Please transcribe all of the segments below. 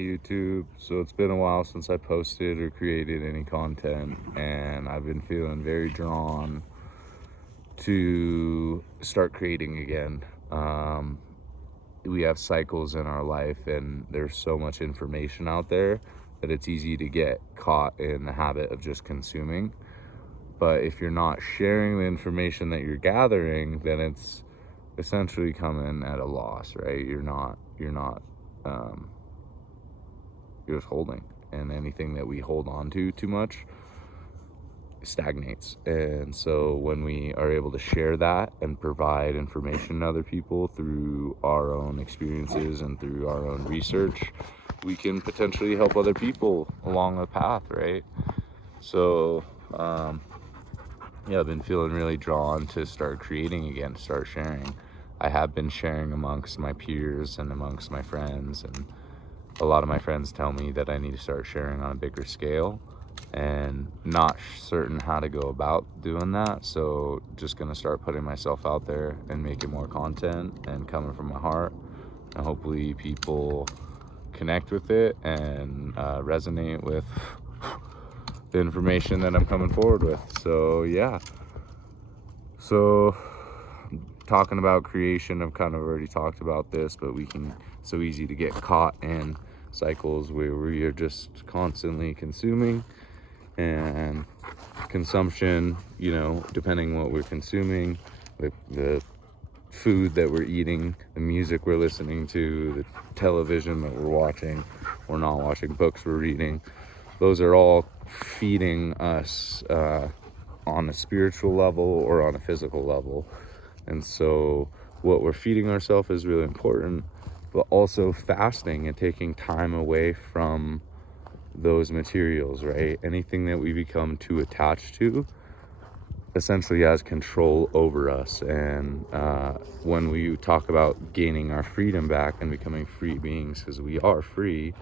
YouTube. So it's been a while since I posted or created any content, and I've been feeling very drawn to start creating again. We have cycles in our life, and there's so much information out there that it's easy to get caught in the habit of just consuming. But if you're not sharing the information that you're gathering, then it's essentially coming at a loss, right? You're just holding, and anything that we hold on to too much stagnates. And so when we are able to share that and provide information to other people through our own experiences and through our own research, we can potentially help other people along the path, right? So I've been feeling really drawn to start creating again, start sharing. I have been sharing amongst my peers and amongst my friends, and a lot of my friends tell me that I need to start sharing on a bigger scale, and not certain how to go about doing that. So just gonna start putting myself out there and making more content and coming from my heart, and hopefully people connect with it and resonate with the information that I'm coming forward with. So talking about creation, I've kind of already talked about this, but so easy to get caught in cycles where we are just constantly consuming, and consumption, depending what we're consuming, the food that we're eating, the music we're listening to, the television that we're watching or not watching, books we're reading, those are all feeding us on a spiritual level or on a physical level. And so what we're feeding ourselves is really important, but also fasting and taking time away from those materials, right? Anything that we become too attached to essentially has control over us. And when we talk about gaining our freedom back and becoming free beings, because we are free,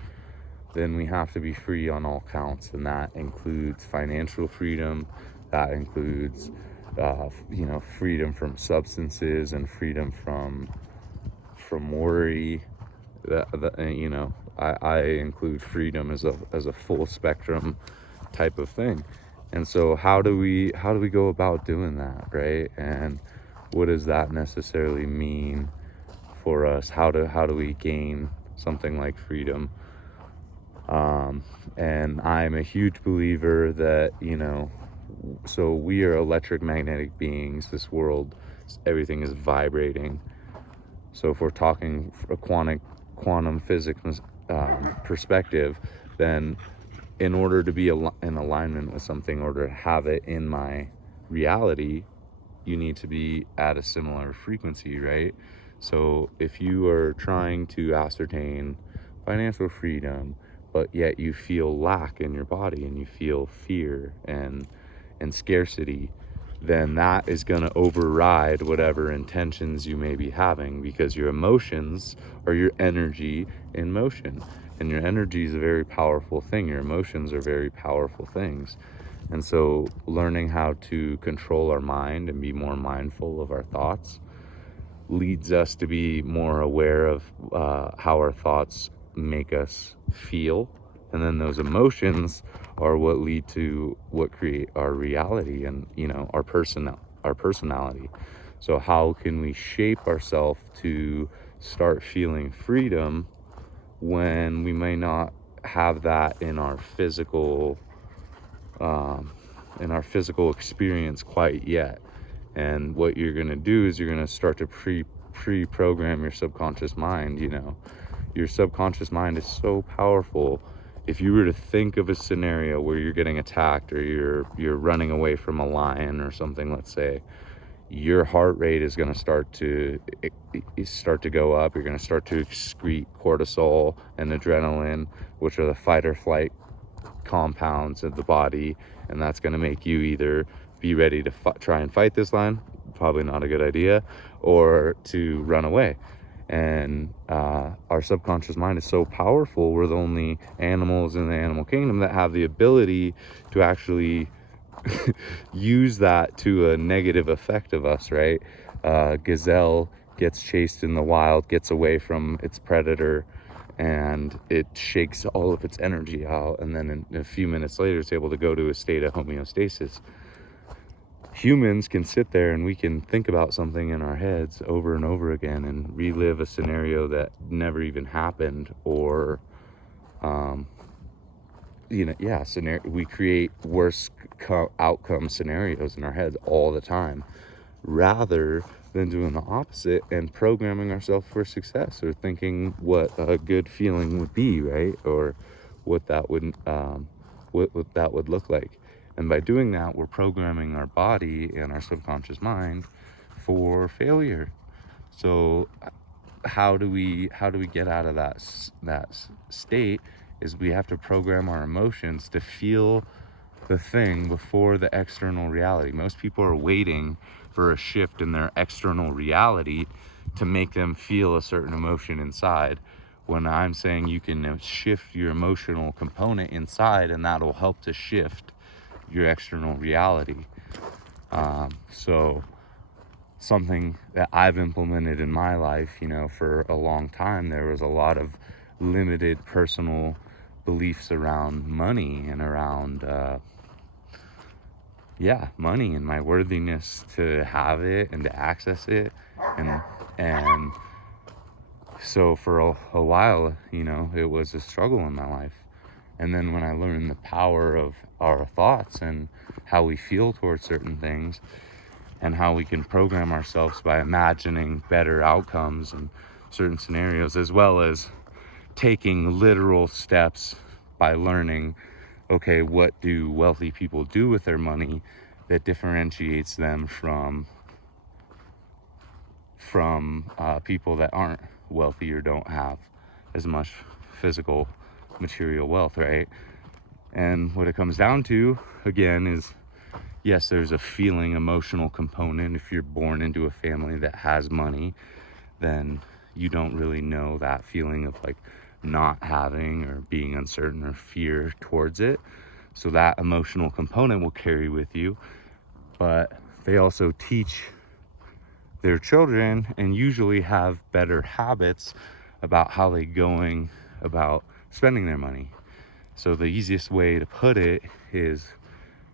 then we have to be free on all counts. And that includes financial freedom, that includes freedom from substances and freedom from worry. I include freedom as a full spectrum type of thing. And so how do we go about doing that, right? And what does that necessarily mean for us? How do we gain something like freedom? And I'm a huge believer that, so we are electric magnetic beings. This world, everything is vibrating. So if we're talking a quantum physics perspective, then in order to be in alignment with something, in order to have it in my reality, you need to be at a similar frequency, right? So if you are trying to ascertain financial freedom, but yet you feel lack in your body and you feel fear and scarcity, then that is going to override whatever intentions you may be having, because your emotions are your energy in motion, and your energy is a very powerful thing. Your emotions are very powerful things. And so learning how to control our mind and be more mindful of our thoughts leads us to be more aware of how our thoughts make us feel. And then those emotions are what lead to what create our reality and, our personality. So how can we shape ourselves to start feeling freedom when we may not have that in our physical experience quite yet? And what you're going to do is you're going to start to pre-program your subconscious mind. Your subconscious mind is so powerful. If you were to think of a scenario where you're getting attacked, or you're running away from a lion or something, let's say, your heart rate is going to start to go up. You're going to start to excrete cortisol and adrenaline, which are the fight or flight compounds of the body, and that's going to make you either be ready to try and fight this lion, probably not a good idea, or to run away. And our subconscious mind is so powerful. We're the only animals in the animal kingdom that have the ability to actually use that to a negative effect of us, right? Gazelle gets chased in the wild, gets away from its predator, and it shakes all of its energy out, and then in a few minutes later it's able to go to a state of homeostasis. Humans can sit there and we can think about something in our heads over and over again and relive a scenario that never even happened, or we create worse outcome scenarios in our heads all the time, rather than doing the opposite and programming ourselves for success, or thinking what a good feeling would be, right? Or what that would what that would look like. And by doing that, we're programming our body and our subconscious mind for failure. So how do we get out of that state? Is we have to program our emotions to feel the thing before the external reality. Most people are waiting for a shift in their external reality to make them feel a certain emotion inside, when I'm saying you can shift your emotional component inside, and that'll help to shift your external reality. So something that I've implemented in my life, for a long time, there was a lot of limited personal beliefs around money and around money and my worthiness to have it and to access it. And so for a while, it was a struggle in my life. And then when I learned the power of our thoughts and how we feel towards certain things, and how we can program ourselves by imagining better outcomes in certain scenarios, as well as taking literal steps by learning, okay, what do wealthy people do with their money that differentiates them from people that aren't wealthy or don't have as much physical material wealth, right? And what it comes down to, again, is yes, there's a feeling, emotional component. If you're born into a family that has money, then you don't really know that feeling of like not having or being uncertain or fear towards it. So that emotional component will carry with you. But they also teach their children and usually have better habits about how they're going about spending their money. So the easiest way to put it is,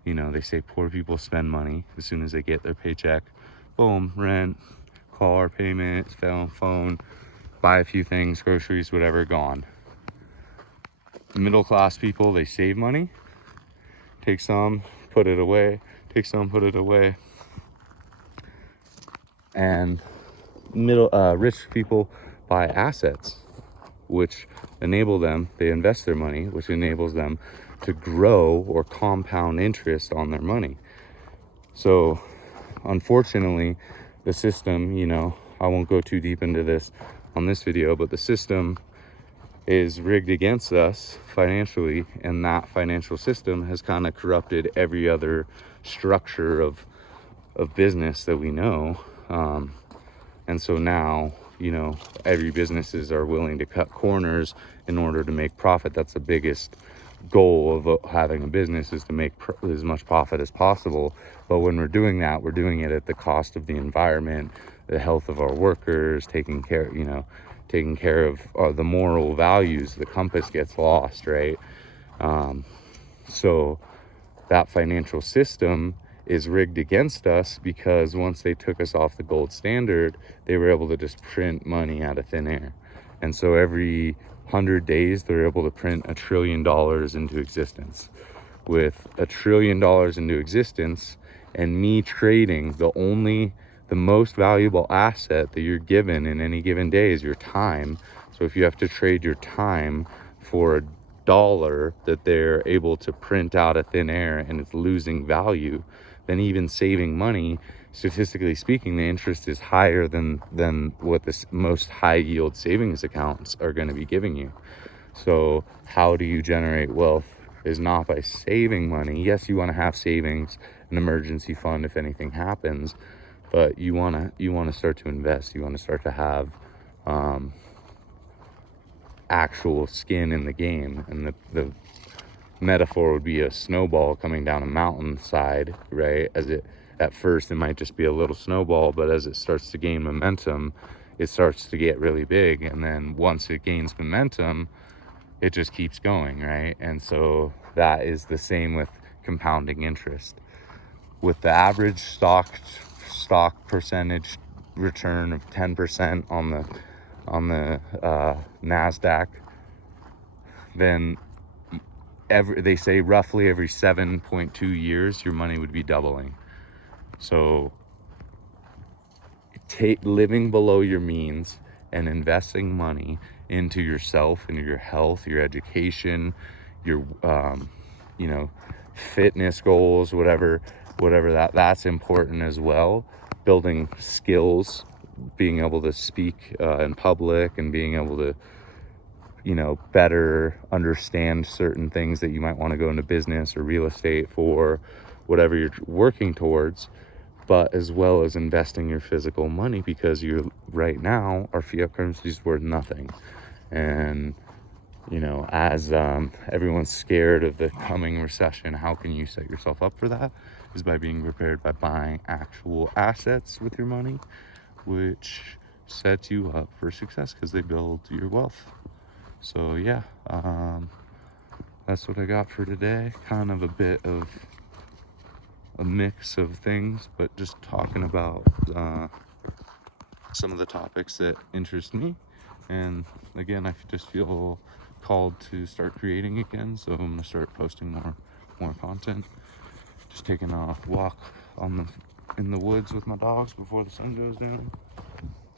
they say poor people spend money as soon as they get their paycheck. Boom, rent, car payment, phone, buy a few things, groceries, whatever, gone. Middle class people, they save money, take some, put it away, take some, put it away. And rich people buy assets, which enable them, they invest their money, which enables them to grow or compound interest on their money. So unfortunately, the system, I won't go too deep into this on this video, but the system is rigged against us financially, and that financial system has kind of corrupted every other structure of business that we know. And so now, every businesses are willing to cut corners in order to make profit. That's the biggest goal of having a business, is to make as much profit as possible. But when we're doing that, we're doing it at the cost of the environment, the health of our workers, taking care of the moral values. The compass gets lost, right? So that financial system is rigged against us, because once they took us off the gold standard, they were able to just print money out of thin air. And so every 100 days, they're able to print $1 trillion into existence. With $1 trillion into existence, and me trading the most valuable asset that you're given in any given day is your time. So if you have to trade your time for $1 that they're able to print out of thin air and it's losing value, then even saving money, statistically speaking, the interest is higher than what the most high yield savings accounts are going to be giving you. So how do you generate wealth is not by saving money. Yes, you want to have savings, an emergency fund if anything happens, but you want to start to invest. You want to start to have actual skin in the game. And the metaphor would be a snowball coming down a mountainside, right? At first it might just be a little snowball, but as it starts to gain momentum, it starts to get really big, and then once it gains momentum, it just keeps going, right? And so that is the same with compounding interest. With the average stock percentage return of 10% on the NASDAQ, then they say roughly every 7.2 years your money would be doubling. So living below your means and investing money into yourself, into your health, your education, your fitness goals, whatever that's important as well. Building skills, being able to speak in public, and being able to better understand certain things that you might want to go into business or real estate for, whatever you're working towards. But as well as investing your physical money, because right now our fiat currency is worth nothing. And as everyone's scared of the coming recession, how can you set yourself up for that? Is by being prepared, by buying actual assets with your money, which sets you up for success because they build your wealth. So yeah, that's what I got for today. Kind of a bit of a mix of things, but just talking about some of the topics that interest me. And again, I just feel called to start creating again, so I'm gonna start posting more content. Just taking a walk in the woods with my dogs before the sun goes down.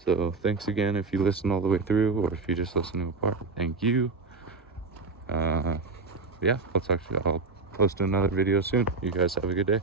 So thanks again if you listen all the way through, or if you just listen to a part. Thank you. Yeah, I'll post another video soon. You guys have a good day.